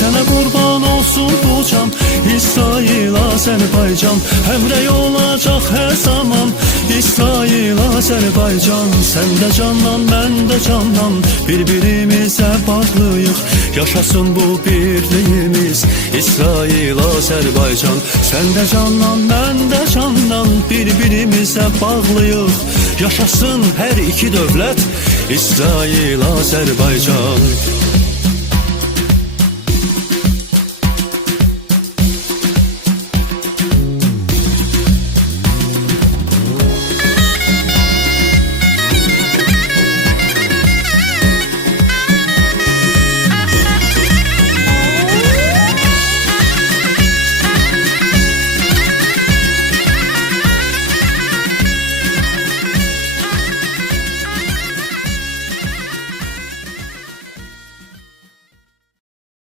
Sənə qurban olsun bu can, İsrail, Azərbaycan. Həmrəy olacaq hər zaman, İsrail, Azərbaycan. Sən də candan, mən də candan, bir-birimizə bağlıyıq. Yaşasın bu birliyimiz, İsrail, Azərbaycan. Sən də candan, mən də candan, bir-birimizə bağlıyıq. Yaşasın hər iki dövlət, İsrail, Azərbaycan.